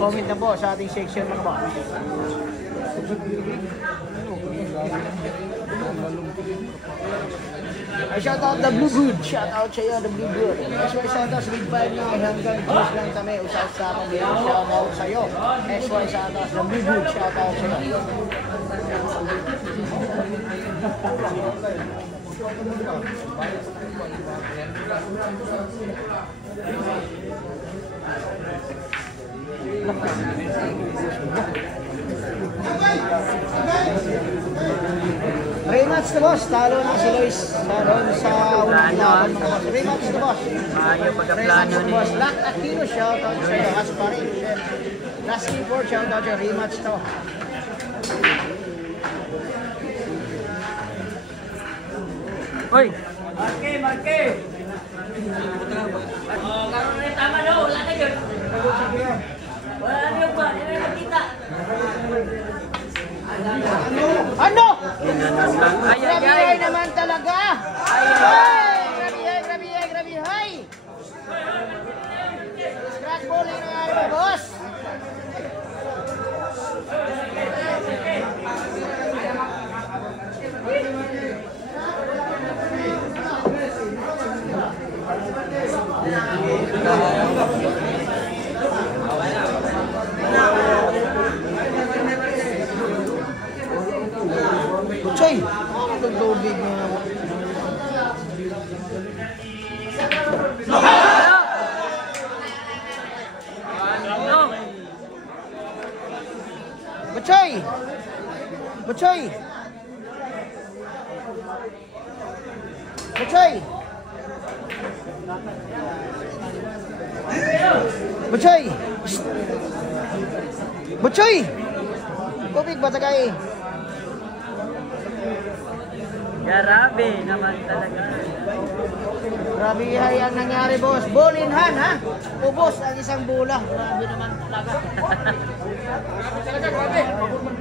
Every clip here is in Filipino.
Comment na po sa ating section mga boss. Ay, shout out the Blue Good. Shout out sa iyo, the Blue Good. SY Santos, big five na hanggang close lang kami. Usap sa pamilya. Shout out sa iyo. SY Santos, the Blue Good. Shout out sa iyo. Rematch na boss, talo na si Lois sa unang laban mga boss. Rematch na boss. Ayaw pagkaplano ni Lack Aquino, shoutout sa iyo. Aspiration. Last keyboard, shoutout sa rematch to. Hoy! Marke! Karoon na tama daw, wala na yun. Wala na yun ba? Hindi na nakita. Ano? Ginanon lang. Ay, ay, Grabe ay! naman talaga. Ay, grabe. Scratch ball yung nangyari mo, boss. Kuchay, nagtutubig na. Kuchay! Kuchay! Kuchay! Kuchay! Kuchay! Tubig ba tagay? Grabe naman talaga. Grabe hay ang nangyari, boss. Ball in hand, ha? Ubos ang isang bola. Grabe naman talaga.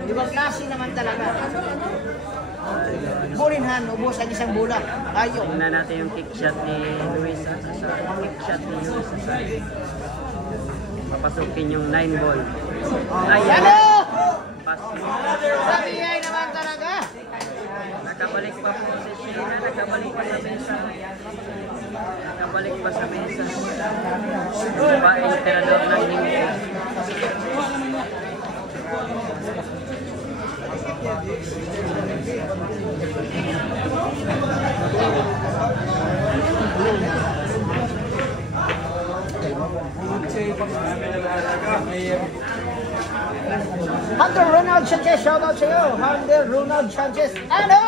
Ibang klase naman talaga. Ball in hand, ubos ang isang bola. Ayaw. Tingnan natin yung kick shot ni Luis. Kick shot ni Luis. Papasukin yung 9 ball. Ayan o! Pass. Grabe hay naman talaga. Nakabalik pa po si Sheena. Nakabalik pa sa mesa. Nakabalik pa sa mesa. Ba yung tirador ng linggo. Hunter Ronald Sanchez, shout out sa iyo. Hunter Ronald Sanchez. Ano?